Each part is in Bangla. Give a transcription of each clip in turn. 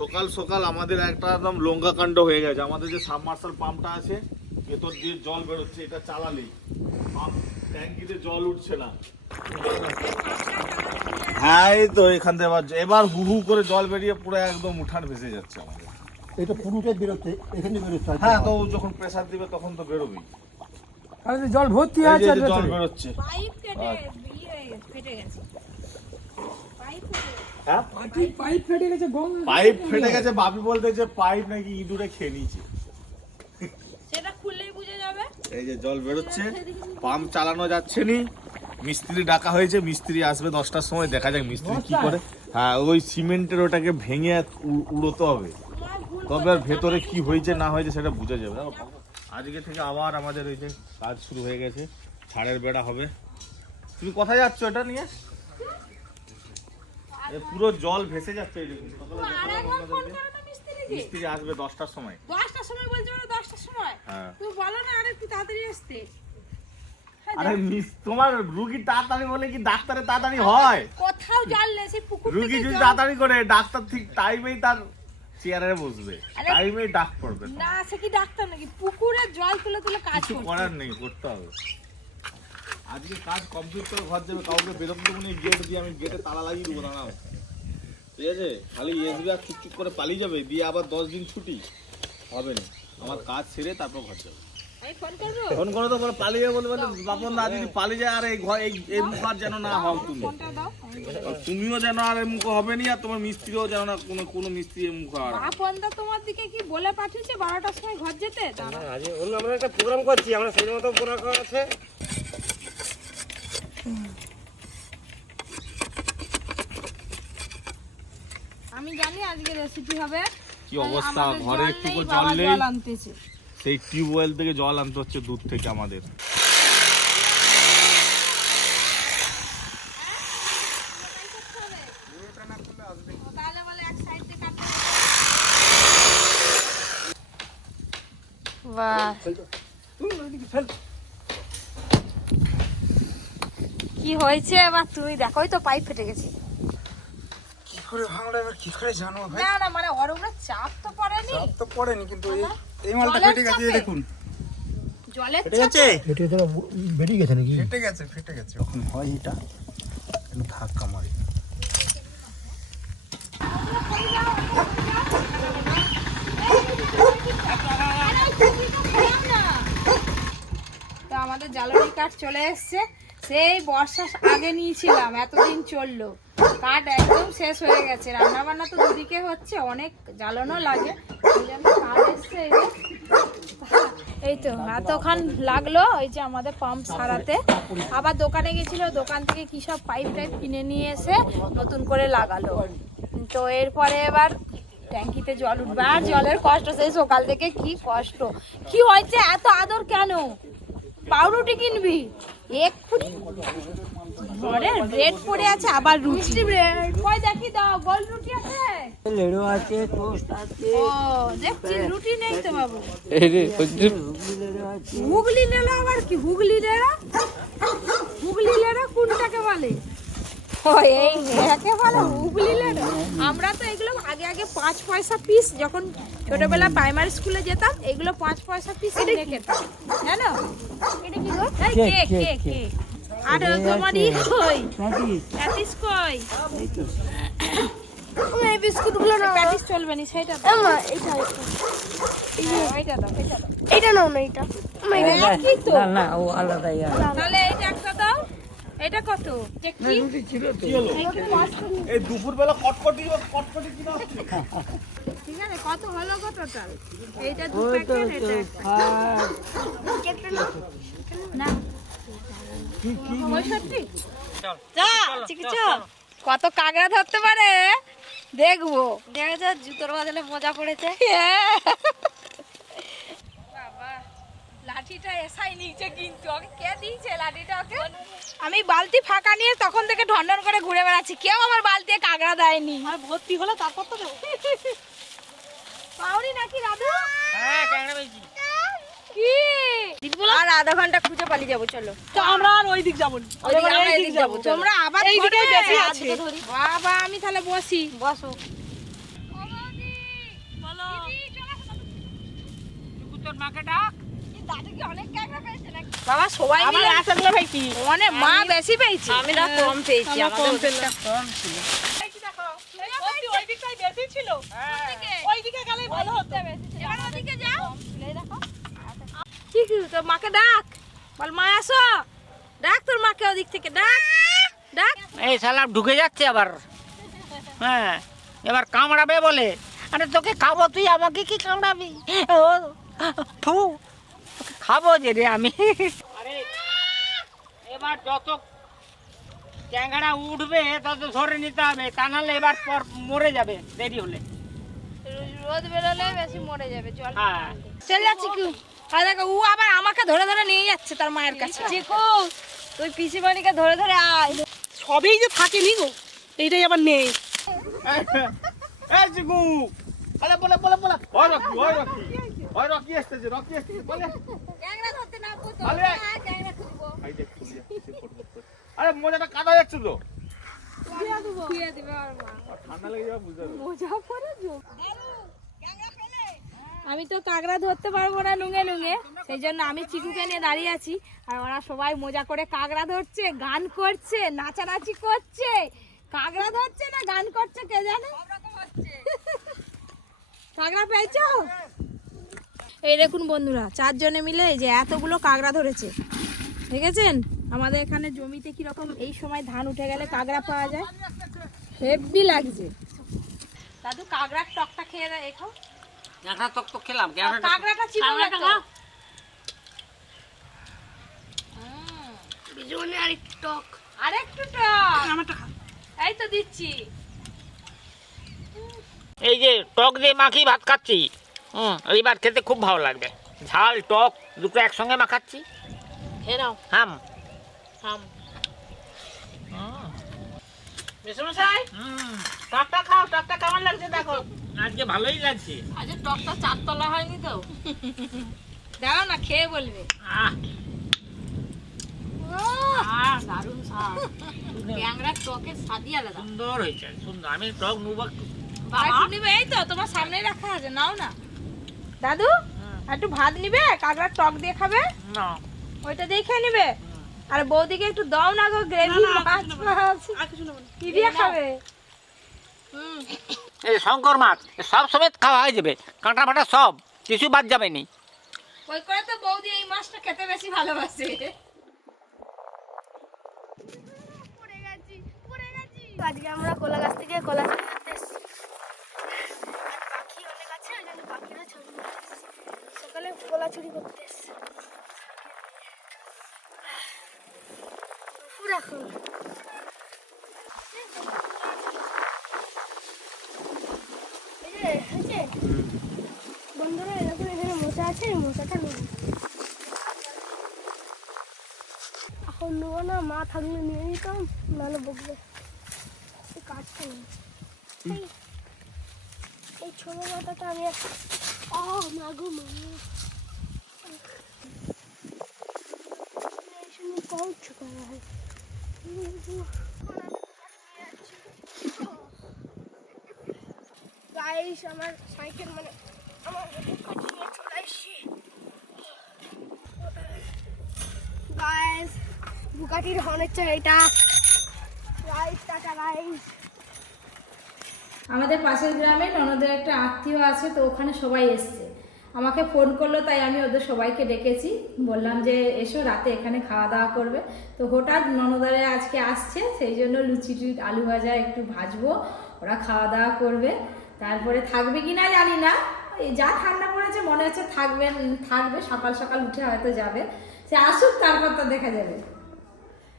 সকাল সকাল আমাদের একটা একদম লঙ্কা কাণ্ড হয়ে গেছে। আমাদের যে সাবমার্সাল পাম্পটা আছে ভেতর দিয়ে জল বেরোচ্ছে এটা চালালেই। পাম্প ট্যাঙ্কিতে জল উঠছে না। হ্যাঁ এই তো এখান থেকে এবার এবার হু হু করে জল বেরিয়ে পুরো একদম উঠান ভেসে যাচ্ছে আমাদের। এটা পুরোটাই বেরোচ্ছে এখানে বেরোচ্ছে। হ্যাঁ তো যখন প্রেসার দিবে তখন তো বেরোবেই। জল ভর্তি আছে জল বেরোচ্ছে। পাইপ কেটে ইয়ে ফেটে গেছে। পাইপ ফেটে গেছে। হ্যাঁ পাইপ ফেটে গেছে গম পাইপ ফেটে গেছে বাপি বলতে যে পাইপ নাকি ইঁদুরে খেয়ে নিয়েছে। সেটা খুললেই বুঝে যাবে। এই যে জল বেরোচ্ছে পাম্প চালানো যাচ্ছে নি। মিস্ত্রি ডাকা হয়েছে মিস্ত্রি আসবে দশটার সময় দেখা যাক মিস্ত্রি কি করে। হ্যাঁ ওই সিমেন্টের ওটাকে ভেঙে উড়োতে হবে। তবে আর ভেতরে কি হয়েছে না হয়েছে সেটা বুঝে যাবে। আজকে থেকে আবার আমাদের ওই যে কাজ শুরু হয়ে গেছে ছাড়ের বেড়া হবে। তুমি কোথায় যাচ্ছ এটা নিয়ে? পুরো জল ভেসে যাচ্ছে মিস্ত্রি আসবে দশটার সময়। দশটার সময় বলছো দশটার সময়। হ্যাঁ। তুমি বলো না আর একটু তাড়াতাড়ি আসতে। হ্যাঁ, আরে মিস তোমার রুগী তাড়াতাড়ি বলে কি ডাক্তারে তাড়াতাড়ি হয়? কোথাও জানলে সেই পুকুর রুগী যদি তাড়াতাড়ি করে ডাক্তার ঠিক টাইমেই তার চেয়ারে বসবে। টাইমেই ডাক পড়বে না সে কি ডাক্তার নাকি? পুকুরে জল তুলে তুলে কাজ কিছু করার নেই করতে হবে। আজকে কাজ কমপ্লিট করে ঘর যাবে কাউকে বেরোতে দেবো না গেট দিয়ে আমি গেটে তালা লাগিয়ে দেবো দাঁড়াও। ঠিক আছে? খালি এসবি আর চুপচুপ করে পালিয়ে যাবে দিয়ে আবার দশ দিন ছুটি। হবে না। আমার কাজ সেরে তারপর ঘর যাবে। ফোন করব? ফোন করে তো বলে পালিয়ে যাবে বলবে বাপন দা যদি পালিয়ে যায় আর এই ঘর এই এই মুখ আর যেন না হও তুমি। তুমিও যেন আর এই মুখ হবে না আর তোমার মিস্ত্রিও যেন না কোনো কোনো মিস্ত্রি এই মুখ আর। বাপনদা তোমার দিকে কি বলে পাঠিয়েছে? বারোটার সময় ঘর যেতে? দাঁড়াও। আজ আমরা একটা প্রোগ্রাম করছি আমরা সেই মতো প্রোগ্রাম আছে আমি জানি আজকে রেসিপি হবে কি অবস্থা? ঘরে জল একটুকু জল নেই? আনতেছে। সেই টিউবওয়েল থেকে জল আনতে হচ্ছে দূর থেকে আমাদের। তাহলে বলে এক সাইড থেকে কাটতে বাহ। কি হয়েছে? এবার তুমি দেখোই তো পাইপ ফেটে গেছে। করে ভাঙলো এবার কি করে জানব ভাই? না না মানে ওর উপরে চাপ তো পড়েনি। চাপ তো পড়েনি কিন্তু এই এই মালটা ফেটে গেছে দেখুন। জলের ফেটে গেছে? তো বেরিয়ে গেছে নাকি? ফেটে গেছে ফেটে গেছে। যখন হয় এটা? একটু ধাক্কা মারে তো আমাদের জ্বালানি কাঠ চলে এসছে। সেই বর্ষা আগে নিয়েছিলাম এতদিন চলল। কাঠ একদম শেষ হয়ে গেছে। রান্না বান্না তো দুদিকে হচ্ছে, অনেক জ্বালানো লাগে। ওই এই তো, এতক্ষণ লাগল এই যে আমাদের পাম্প সারাতে। আবার দোকানে গেছিল, দোকান থেকে কি সব পাইপ টাইপ কিনে নিয়ে এসে নতুন করে লাগালো। তো এরপরে এবার ট্যাঙ্কিতে জল উঠবে। আর জলের কষ্ট, সেই সকাল থেকে কি কষ্ট। কি হয়েছে, এত আদর কেন? পাউরুটি কিনবি? এক্ষুনি ঘরে ব্রেড পড়ে আছে আবার রুটি। ব্রেড কই দেখি দাও গোল রুটি আছে? লেড়ো আছে টোস্ট আছে। ও দেখছি রুটি নেই তো বাবু। হুগলি নেলা আবার কি? হুগলি নেলা হুগলি নেলা কোনটাকে বলে? এই একে বলে হুগলি নেলা আমরা তো এগুলো আগে আগে পাঁচ পয়সা পিস যখন ছোটবেলা প্রাইমারি স্কুলে যেতাম এগুলো পাঁচ পয়সা পিস কিনে খেতাম। জানো? এটা কি গো? Cake cake. কেক। আর তোমার ই কই? প্যাটিস কই? এই বিস্কুটগুলো না প্যাটিস চলবে না সেটা দাও। আমা এটা এইটা। দাও এটা নাও না এটা এটা একই তো। না ও আলাদা তাহলে এইটা একটা দাও। এটা কত? যে কি? কি এই দুপুর বেলা কটকটি কটকটি কি দাও ঠিক আছে কত হলো টোটাল এইটা দু প্যাকেট এটা একটা। না কত কাগড়া ধরতে পারে? দেখব। দেখেছ জুতোর বদলে মজা পড়েছে বাবা লাঠিটা এসাই নিচে কিন্তু। ওকে কে দিয়েছে লাঠিটা ওকে? আমি বালতি ফাঁকা নিয়ে তখন থেকে করে ঘুরে বেড়াচ্ছি। কেউ আমার বালতি কাগড়া দেয়নি। আর ভর্তি হলো তারপর তো নাকি দাদু হ্যাঁ পেয়েছি। কি? আর আধা ঘণ্টা খুঁজে পালিয়ে যাব চলো। তো আমরা আর ওই দিক যাব ওই দিক যাব তোমরা আবার এই দিকেই বেশি আছে। বাবা আমি তাহলে বসি। বসো। বলো। তোর মাকে ডাক। বাবা সবাই মিলে আসাগুলো ভাই কি? মানে মা বেশি পেয়েছি। আমি না কম হ্যাঁ। পেয়েছি কম পেলাম। কম ছিল। ওই দিকটাই বেশি ছিল। হ্যাঁ। ওই দিকে গেলে ভালো হতো। বেশি কি কি তোর মাকে ডাক। বল মা আসো। ডাক তোর মাকে ওদিক থেকে ডাক। ডাক। এই শালা ঢুকে যাচ্ছে আবার। হ্যাঁ এবার কামড়াবে বলে। আরে তোকে খাব তুই আমাকে কি কামড়াবি? ও ফু তোকে খাব যে রে আমি। আরে এবার যত ট্যাংরা উঠবে তত ধরে নিতে হবে। তা নাহলে এবার পর মরে যাবে দেরি হলে। রোদ বেরোলে বেশি মরে যাবে জল হ্যাঁ। চল যাচ্ছি কি আর দেখো ও আবার আমাকে ধরে ধরে নিয়ে যাচ্ছে তার মায়ের কাছে। চিকু তুই পিসিমণিকে ধরে ধরে আয়। সবই যে থাকেনি গো এইটাই আবার নেই। এই চিকু আরে বলে বলে বলে। ওই রকি ওই রকি ওই রকি আসতেছে রকি আসতেছে বলে। ধরতে না আই দেখ চলে যাচ্ছে আরে মজাটা কাদা যাচ্ছে তো। ঠান্ডা লেগে যাবে বুঝতে মজা করে আমি তো কাঁকড়া ধরতে পারব না নুঙে নুঙে সেই জন্য আমি চিকুকে নিয়ে দাঁড়িয়ে আছি। আর ওরা সবাই মজা করে কাঁকড়া ধরছে, গান করছে, নাচানাচি করছে। কাঁকড়া ধরছে না, গান করছে কে জানে? কাঁকড়া পেয়েছ? এই দেখুন বন্ধুরা, চারজনে মিলে এই যে এতগুলো কাঁকড়া ধরেছে। দেখেছেন? আমাদের এখানে জমিতে কীরকম এই সময় ধান উঠে গেলে কাঁকড়া পাওয়া যায়। হেভি লাগছে। দাদু, কাঁকড়ার টকটা খেয়ে দেয় ট্যাংরা তক খেলাম কাঁকড়াটা তো বিজনে আর একটু টক। আরেকটু টক। এই তো দিচ্ছি। এই যে টক দিয়ে মাখি ভাত খাচ্ছি? হুম এইবার খেতে খুব ভালো লাগবে। ঝাল টক দুটো একসঙ্গে মাখাচ্ছি খেয়ে নাও। হাম। হাম। মেসমশাই টকটা খাও টকটা কেমন লাগছে দেখো? আজকে ভালোই লাগছে। আজ টকটা চারতলা হয়নি তো। দাঁড়াও না খেয়ে বলবে। আহ। আহ, দারুণ স্বাদ। ক্যাংড়ার টকের স্বাদই আলাদা। সুন্দর হয়েছে সুন্দর। আমি টক নুব একটু। নিবে এই তো তোমার সামনেই রাখা আছে নাও না। দাদু একটু ভাত নিবে? কাঁকড়ার টক দিয়ে খাবে? না। ওইটা দিয়ে খেয়ে নিবে? আর বৌদিকে একটু দাও না গো গ্রেভি মাছ মাছ। কি দিয়ে খাবে? হুম। এই শঙ্কর মাছ সব সমেত খাওয়া হয়ে যাবে কাঁটা ফাটা সব কিছু বাদ যাবে নি। ওই করে তো বৌদি এই মাছটা খেতে বেশি ভালোবাসে। আজকে আমরা কলা গাছ থেকে কলা চুরি করতে এসেছি আর পাখি অনেক আছে ওই জন্য পাখিরা ছবি করতে এসেছি। সকালে কলা চুরি করতে এসেছি দুপুর এখন এই যে, হয়েছে? বন্ধুরা এরকম এখানে মশা আছে এই মশাটা নেব এখন নেবো না মা থাকলে নিয়ে নিতাম নাহলে বকবে এই কাজটা নেই এই এই ছোট মাথাটা আমি এক- ও মাগো মাগো इसमें बहुत चुका है গাইস আমার সাইকেল মানে বুকাটির চাই এটা। আমাদের পাশের গ্রামে ননদের একটা আত্মীয় আছে, তো ওখানে সবাই এসছে। আমাকে ফোন করল, তাই আমি ওদের সবাইকে ডেকেছি। বললাম যে, এসো, রাতে এখানে খাওয়া দাওয়া করবে। তো হঠাৎ ননদারে আজকে আসছে, সেই জন্য লুচি আলু ভাজা একটু ভাজবো, ওরা খাওয়া দাওয়া করবে। তারপরে থাকবে কি না জানি না। যা ঠান্ডা পড়েছে মনে হচ্ছে থাকবে থাকবে সকাল সকাল উঠে হয়তো যাবে। সে আসুক তারপর তো দেখা যাবে।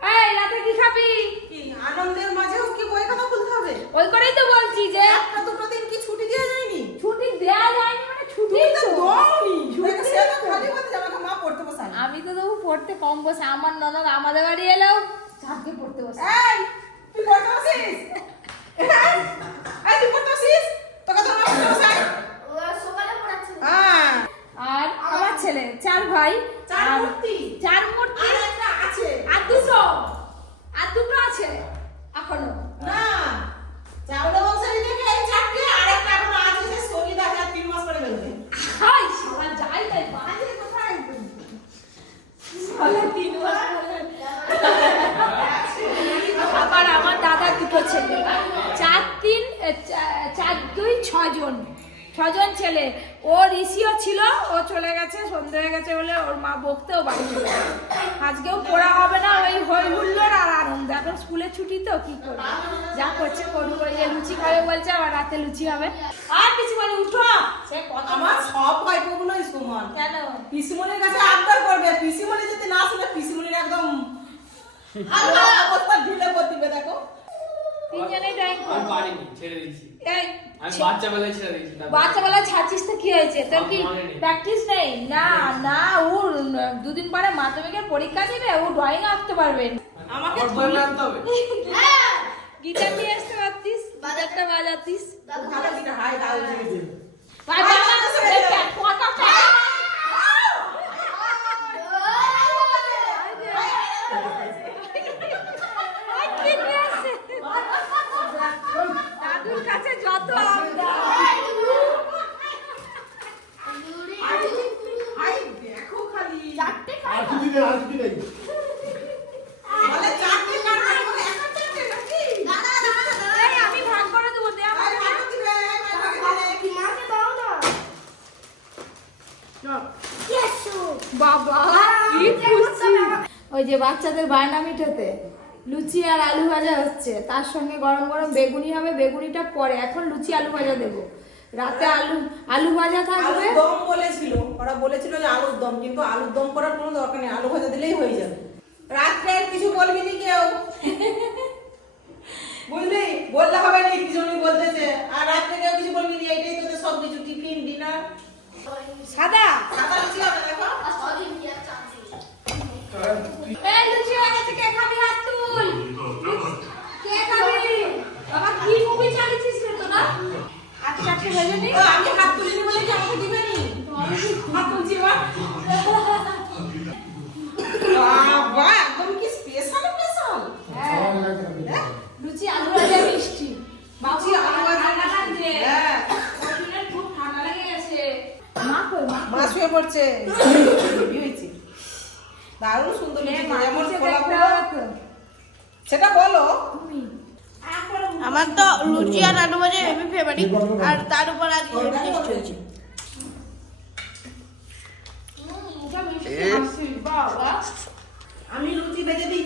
এই রাতে কি খাবি? আনন্দের মাঝেও কি বই খাতা খুলতে হবে? ওই করেই তো বলছি যে একটা দুটো দিন কি ছুটি দেওয়া যায়নি? ছুটি দেয়া যায়নি মানে ছুটি তো সে তো খালি বলতে আমাকে মা পড়তে বসায় আমি তো তবু পড়তে কম বসে আমার ননদ আমাদের বাড়ি এলেও ঝাঁকে পড়তে বসে এই তুই পড়তে বসিস? এই তুই পড়তে বসিস তোকে তো মা পড়তে বসায় সকালে পড়াচ্ছে হ্যাঁ আর আমার ছেলে চার ভাই চার মূর্তি। চার মূর্তি আর একটা আছে। আর দুটো। আর দুটো আছে এখনও না চাউলে বংশের দিকে এই চারটে আর একটা এখনও আছে সে সংগীত আছে আর তিন মাস পরে বেরোবে হাই সারা যাই তাই বাড়ি চার দুই ছজন ছজন ছেলে ও ঋষিও ছিল ও চলে গেছে সন্ধে হয়ে গেছে বকতেও বাড়ি চলে আজকেও পড়া হবে না ওই হই হুল্লোড় আর আনন্দ। এখন স্কুলের ছুটি তো কি করবে? যা করছে করুক ওই যে লুচি খাবে বলছে আবার রাতে লুচি হবে। আর কিছু মানে উঠো। সে কথা আমার সব ভাইপোগুলোই সমান। কেন? পিসিমনির কাছে আবদার করবে। পিসিমনি যদি না শুনে পিসিমনির একদম অবস্থা ঢিলে করে দিবে দেখো। তিনজনেই ড্রয়িং ছেড়ে দিয়েছি। এই আমি বাচ্চা বেলায় ছেড়ে দিয়েছি তারপর- বাচ্চাবেলা ছাড়ছিস তো কি হয়েছে তোর কি আমার মনে নেই। প্র্যাকটিস নেই না না ও দুদিন পরে মাধ্যমিকের পরীক্ষা দিবে ও ড্রয়িং আঁকতে পারবে আমাকে আমার বই আনতে হবে গিটার নিয়ে আসতে পারতিস বাজারটা বাজাতিস হাই দাও দিয়ে বাজা না, এই প্যাক, কথা প্যাক। আর কি নিয়ে আসছে? দাদুর কাছে যত আমরা হাই দেখো খালি আর কিছু নেই আর কিছু নেই বলে চারটে কাটবে বলে একটা চারটে নাকি এই, আমি ভাগ করে দেবো দে হাই আমাকে। ভালো দিবে হাই ভালো দাও না? বাবা ওই যে বাচ্চাদের বায়না মিটাতে লুচি আর আলু ভাজা হচ্ছে। তার সঙ্গে গরম গরম বেগুনি হবে বেগুনিটা পরে। এখন লুচি আলু ভাজা দেবো। রাতে আলু আলু ভাজা থাকবে? দম বলেছিল ওরা বলেছিল যে আলুর দম কিন্তু আলুর দম করার কোনো দরকার নেই আলু ভাজা দিলেই হয়ে যাবে। রাত্রে আর কিছু বলবি নি কেউ? বুঝলি? বললে হবে না কি জন্য বলতেছে। আর রাত্রে কেউ কিছু বলবি নি? এইটাই তোদের সব কিছু টিফিন ডিনার? সাদা? সাদা লুচি হবে দেখো এই লুচি হয়ে গেছে কে খাবি হাত তুল কে খাবি বাবা কি মুভি চালিয়েছিস রে তোরা হাত চারটে ভেজে নি ও, আমি হাত তুলিনি বলে কি আমাকে দিবে নি হাত তুলছি এবার বাবা একদম কি স্পেশাল স্পেশাল লুচি আলু ভাজা মিষ্টি লুচি, আলু ভাজা, ঠান্ডা লাগছে হ্যাঁ। কফিনের খুব ঠান্ডা লেগে গেছে মা কই মা পড়ছে। হয়েছে? দারুণ সুন্দর খোলা তো। সেটা বলো। তুমি। আমার তো লুচি আর আলু ভাজা হেভি ফেভারিট আর তার উপর আজ হেভি টেস্ট হয়েছে। আমি লুচি ভেজে দিয়েছি